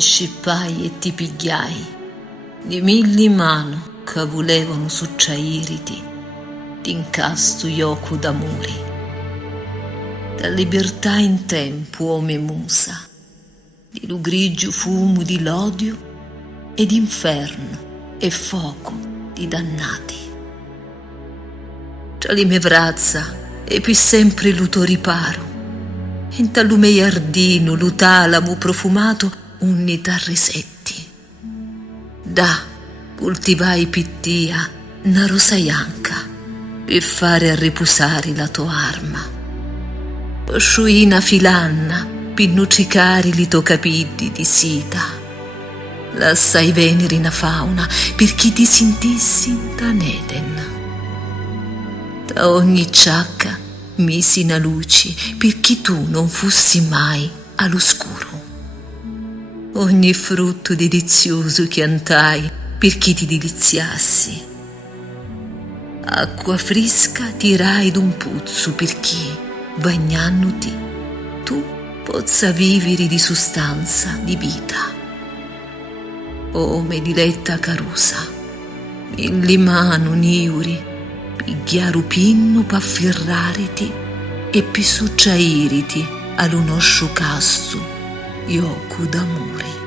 ti scippai e ti pigliai, di milli mano che volevano succiairiti, t'incasto ioco d'amori. Da libertà in tempo, ome musa, di lu grigio fumo di l'odio e d'inferno e fuoco di dannati. Tra le mie braccia e più sempre luto riparo, in tal lume giardino lu talamo profumato unni tarresetti. Da coltivai pittia una rosa bianca per fare a riposare la tua arma. Osciuina filanna per nutricare li tuoi capelli di seta. Lassai venire una fauna per chi ti sentissi da Neden. Da ogni ciacca misi una luce per chi tu non fossi mai all'oscuro. Ogni frutto delizioso chiantai per chi ti deliziassi. Acqua fresca tirai d'un pozzo per chi, bagnandoti, tu possa vivere di sostanza di vita. O me diletta carusa, milli mano niuri, pigliaru pinno p'afferrariti e pi succiairiti all'unoscio casto, ioco d'amore.